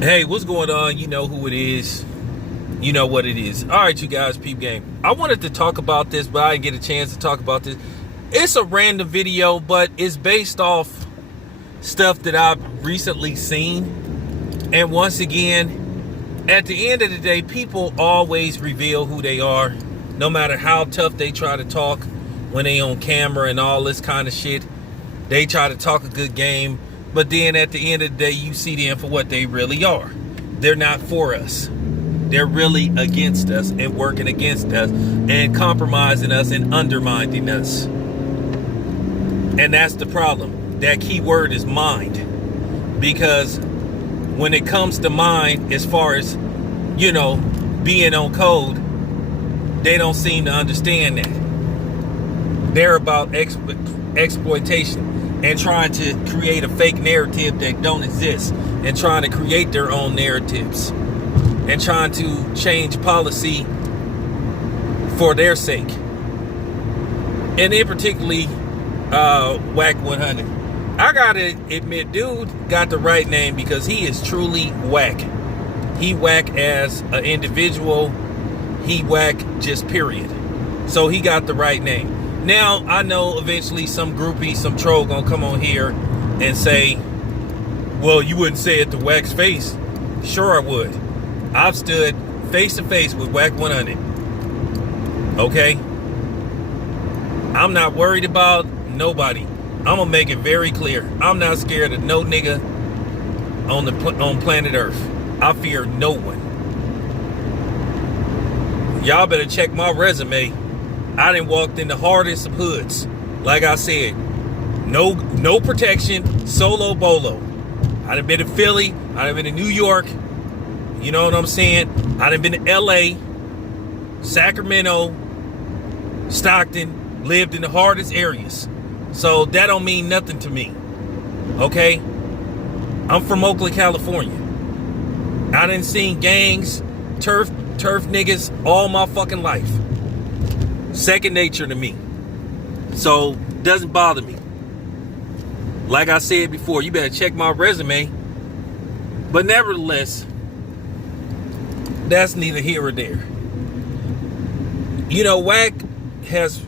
Hey, what's going on? You know who it is. You know what it is. All right, you guys, peep game. I wanted to talk about this, but I didn't get a chance to talk about this. It's a random video, but it's based off stuff that I've recently seen. And once again, at the end of the day, people always reveal who they are, no matter how tough they try to talk when they on camera and all this kind of shit. They try to talk a good game. But then at the end of the day, you see them for what they really are. They're not for us. They're really against us and working against us and compromising us and undermining us. And that's the problem. That key word is mind. Because when it comes to mind, as far as, being on code, they don't seem to understand that. They're about exploitation. And trying to create a fake narrative that don't exist. And trying to create their own narratives. And trying to change policy for their sake. And in particularly, Wack 100. I gotta admit, dude got the right name because he is truly whack. He whack as an individual. He whack just period. So he got the right name. Now, I know eventually some groupie, some troll gonna come on here and say, well, you wouldn't say it to Wack's face. Sure I would. I've stood face to face with Wack 100. Okay? I'm not worried about nobody. I'm gonna make it very clear. I'm not scared of no nigga on planet Earth. I fear no one. Y'all better check my resume. I done walked in the hardest of hoods. Like I said, no protection, solo bolo. I done been to Philly. I done been to New York. You know what I'm saying? I done been to LA, Sacramento, Stockton. Lived in the hardest areas. So that don't mean nothing to me. Okay? I'm from Oakland, California. I done seen gangs, turf niggas all my fucking life. Second nature to me. So, doesn't bother me. Like I said before, you better check my resume. But nevertheless, that's neither here or there. Wack has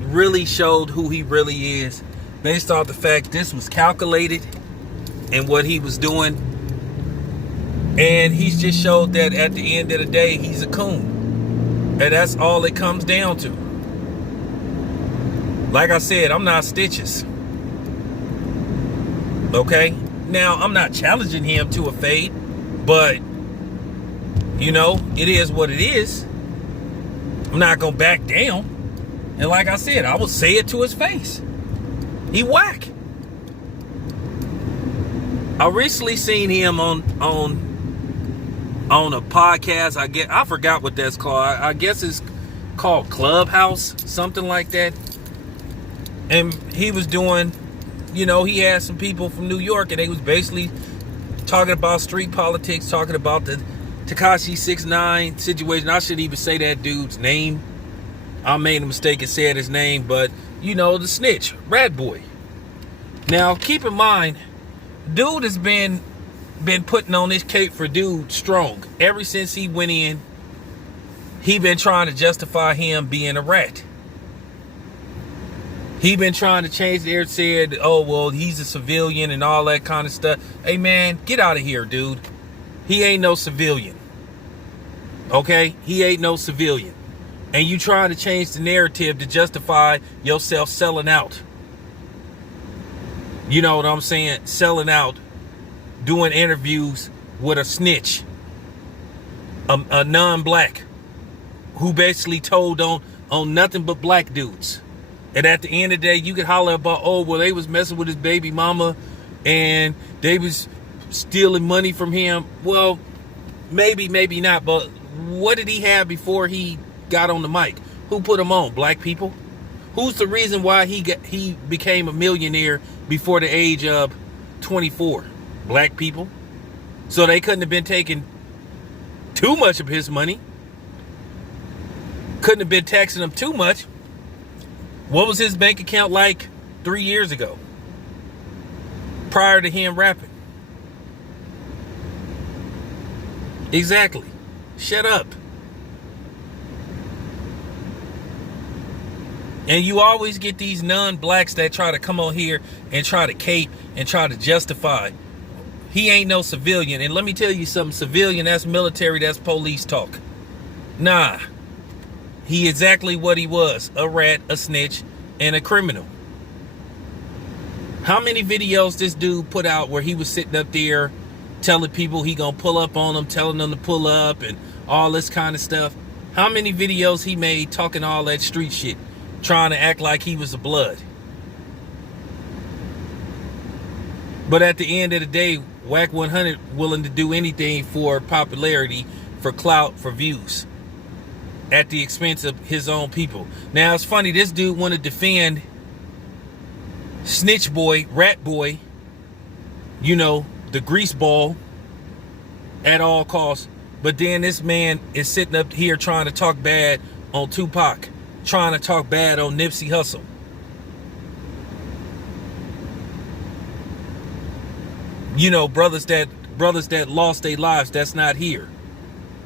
really showed who he really is based off the fact this was calculated and what he was doing. And he's just showed that at the end of the day, he's a coon. And that's all it comes down to. Like I said, I'm not Stitches. Okay? Now, I'm not challenging him to a fade, but, it is what it is. I'm not going to back down. And like I said, I will say it to his face. He whack. I recently seen him on a podcast. I forgot what that's called. I guess it's called Clubhouse, something like that. And he was doing, he had some people from New York, and they was basically talking about street politics, talking about the Tekashi 6ix9ine situation. I shouldn't even say that dude's name. I made a mistake and said his name, but, the snitch, Rat Boy. Now, keep in mind, dude has been putting on this cape for dude strong. Ever since he went in, he been trying to justify him being a rat. He been trying to change the air, said, oh, well, he's a civilian and all that kind of stuff. Hey, man, get out of here, dude. He ain't no civilian. Okay? He ain't no civilian. And you trying to change the narrative to justify yourself selling out. You know what I'm saying? Selling out, doing interviews with a snitch, a non-black, who basically told on nothing but black dudes. And at the end of the day, you can holler about, oh, well, they was messing with his baby mama and they was stealing money from him. Well, maybe not. But what did he have before he got on the mic? Who put him on? Black people? Who's the reason why he became a millionaire before the age of 24? Black people. So they couldn't have been taking too much of his money. Couldn't have been taxing him too much. What was his bank account like 3 years ago? Prior to him rapping. Exactly. Shut up. And you always get these non-blacks that try to come on here and try to cape and try to justify. He ain't no civilian. And let me tell you something. Civilian, that's military, that's police talk. Nah. He exactly what he was. A rat, a snitch, and a criminal. How many videos this dude put out where he was sitting up there telling people he gonna pull up on them, telling them to pull up and all this kind of stuff? How many videos he made talking all that street shit, trying to act like he was a blood? But at the end of the day, Wack 100 willing to do anything for popularity, for clout, for views, at the expense of his own people. Now it's funny, this dude want to defend Snitch Boy, Rat Boy, you know, the grease ball at all costs. But then this man is sitting up here trying to talk bad on Tupac, trying to talk bad on Nipsey Hussle. You know, brothers that lost their lives, that's not here.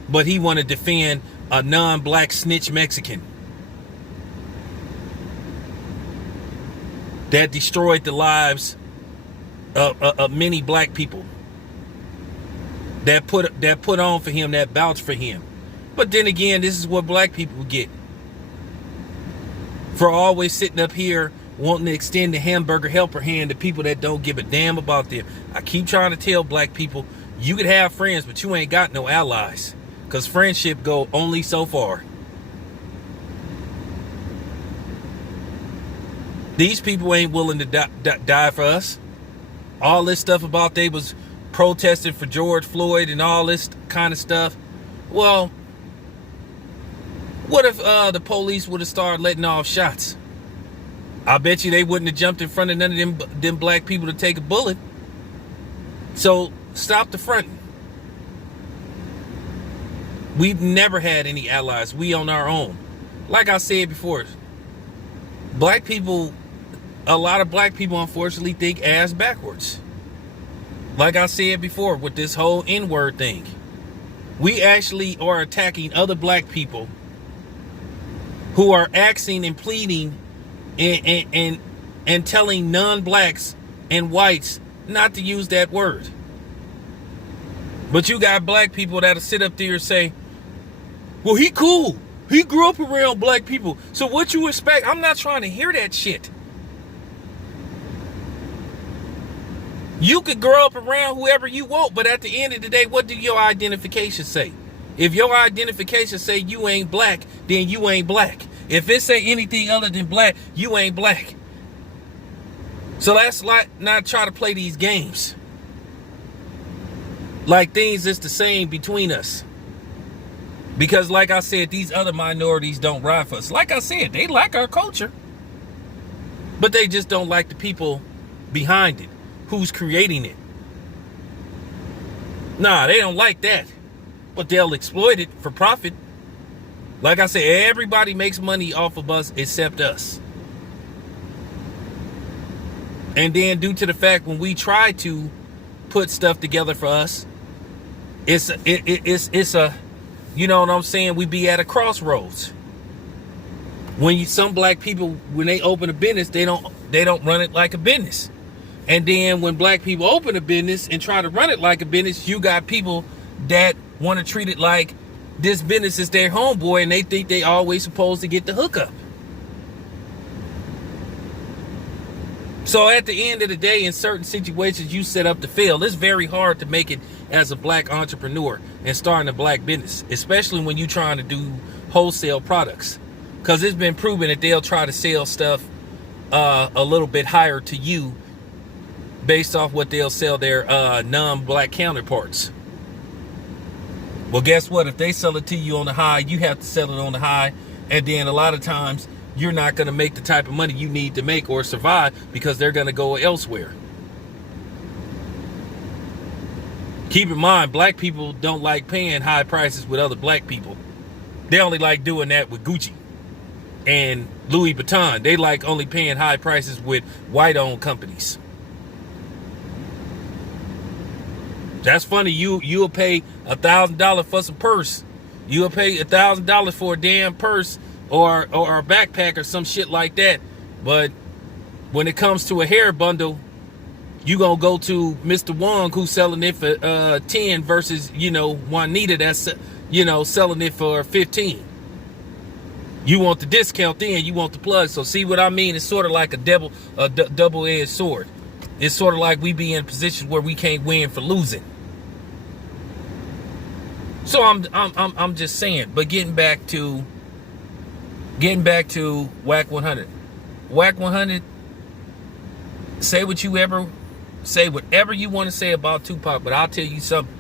But he want to defend a non-black snitch Mexican that destroyed the lives of many black people, that put on for him, that vouched for him. But then again, this is what black people get for always sitting up here wanting to extend the hamburger helper hand to people that don't give a damn about them. I keep trying to tell black people, you could have friends, but you ain't got no allies, because friendship go only so far. These people ain't willing to die for us. All this stuff about they was protesting for George Floyd and all this kind of stuff. Well, what if the police would have started letting off shots? I bet you they wouldn't have jumped in front of none of them black people to take a bullet. So stop the fronting. We've never had any allies. We on our own. Like I said before, black people, a lot of black people unfortunately think ass backwards. Like I said before with this whole N-word thing, we actually are attacking other black people who are asking and pleading and telling non-blacks and whites not to use that word. But you got black people that'll sit up there and say, well, he cool. He grew up around black people. So what you expect? I'm not trying to hear that shit. You could grow up around whoever you want, but at the end of the day, what do your identification say? If your identification say you ain't black, then you ain't black. If it say anything other than black, you ain't black. So let's not try to play these games like things is the same between us. Because like I said, these other minorities don't ride for us. Like I said, they like our culture, but they just don't like the people behind it, who's creating it. Nah, they don't like that, but they'll exploit it for profit. Like I said, everybody makes money off of us except us. And then due to the fact when we try to put stuff together for us, it's a you know what I'm saying, we be at a crossroads. When some black people, when they open a business, they don't run it like a business. And then when black people open a business and try to run it like a business, you got people that want to treat it like this business is their homeboy and they think they always supposed to get the hookup. So at the end of the day, in certain situations you set up to fail. It's very hard to make it as a black entrepreneur and starting a black business, especially when you're trying to do wholesale products. Because it's been proven that they'll try to sell stuff a little bit higher to you based off what they'll sell their non-black counterparts. Well, guess what? If they sell it to you on the high, you have to sell it on the high. And then a lot of times you're not going to make the type of money you need to make or survive because they're going to go elsewhere. Keep in mind, black people don't like paying high prices with other black people. They only like doing that with Gucci and Louis Vuitton. They like only paying high prices with white-owned companies. That's funny. You'll pay $1,000 for some purse. You'll pay $1,000 for a damn purse or a backpack or some shit like that. But when it comes to a hair bundle, you gonna go to Mr. Wong who's selling it for 10 versus Juanita that's selling it for 15. You want the discount, then you want the plug. So see what I mean? It's sort of like a double-edged sword. It's sort of like we be in positions where we can't win for losing. So I'm just saying. But getting back to Wack 100. Wack 100. Say whatever you want to say about Tupac, but I'll tell you something,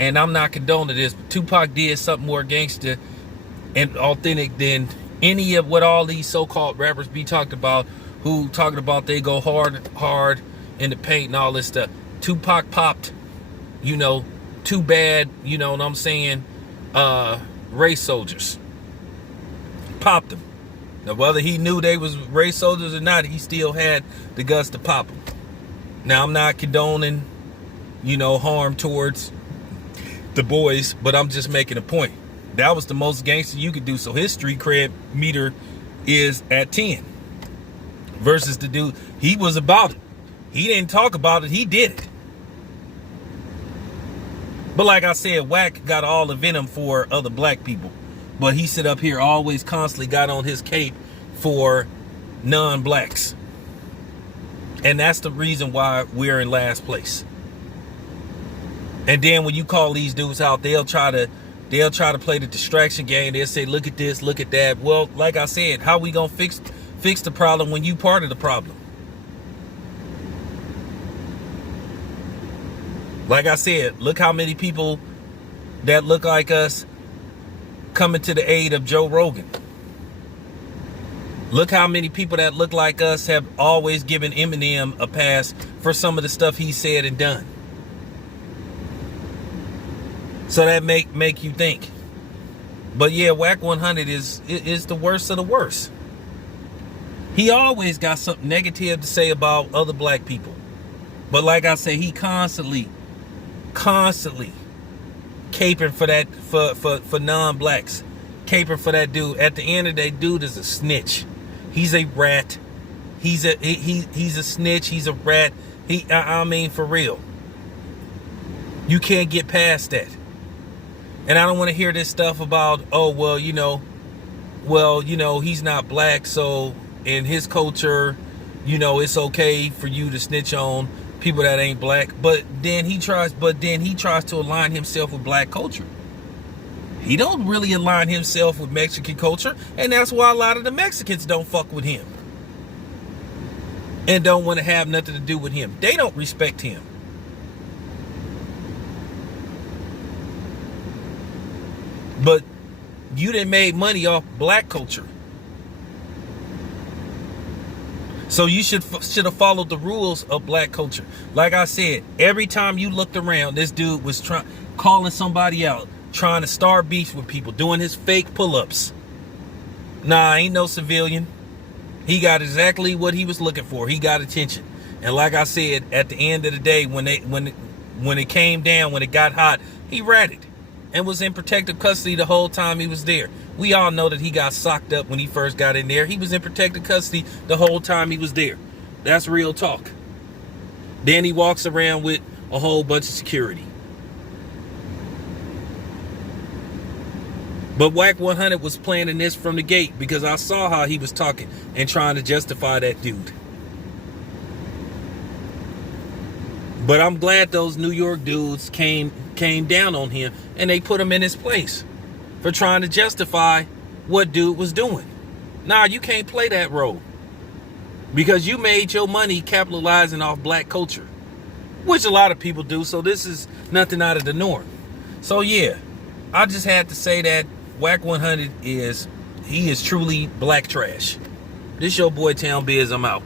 and I'm not condoning this, but Tupac did something more gangster and authentic than any of what all these so-called rappers be talking about, who talking about they go hard in the paint and all this stuff. Tupac popped, too bad, you know what I'm saying, race soldiers. Popped them. Now, whether he knew they was race soldiers or not, he still had the guts to pop them. Now, I'm not condoning, harm towards the boys, but I'm just making a point. That was the most gangster you could do. So his street cred meter is at 10. Versus the dude, he was about it. He didn't talk about it, he did it. But like I said, Wack got all the venom for other black people. But he sit up here always constantly got on his cape for non-blacks. And that's the reason why we're in last place. And then when you call these dudes out, they'll try to play the distraction game. They'll say, look at this, look at that. Well, like I said, how we gonna fix the problem when you part of the problem? Like I said, look how many people that look like us coming to the aid of Joe Rogan. Look how many people that look like us have always given Eminem a pass for some of the stuff he said and done. So that make you think. But yeah, Wack 100 is the worst of the worst. He always got something negative to say about other black people. But like I say, he constantly caping for that for non-blacks. Caping for that dude. At the end of the day, dude is a snitch. He's a rat. He's a snitch. He's a rat. I mean, for real. You can't get past that. And I don't want to hear this stuff about, oh, well, he's not black, so in his culture, it's okay for you to snitch on people that ain't black. But then he tries to align himself with black culture. He don't really align himself with Mexican culture, and that's why a lot of the Mexicans don't fuck with him and don't want to have nothing to do with him. They don't respect him. But you done made money off black culture. So you should have followed the rules of black culture. Like I said, every time you looked around, this dude was calling somebody out, trying to start beef with people, doing his fake pull-ups. Nah, ain't no civilian. He got exactly what he was looking for. He got attention. And like I said, at the end of the day, when it came down, when it got hot, he ratted and was in protective custody the whole time he was there. We all know that he got socked up when he first got in there. He was in protective custody the whole time he was there. That's real talk. Then he walks around with a whole bunch of security. But Wack 100 was planning this from the gate, because I saw how he was talking and trying to justify that dude. But I'm glad those New York dudes came down on him and they put him in his place for trying to justify what dude was doing. Nah, you can't play that role, because you made your money capitalizing off black culture, which a lot of people do. So this is nothing out of the norm. So yeah, I just had to say that Wack 100 is truly black trash. This your boy Town Biz. I'm out.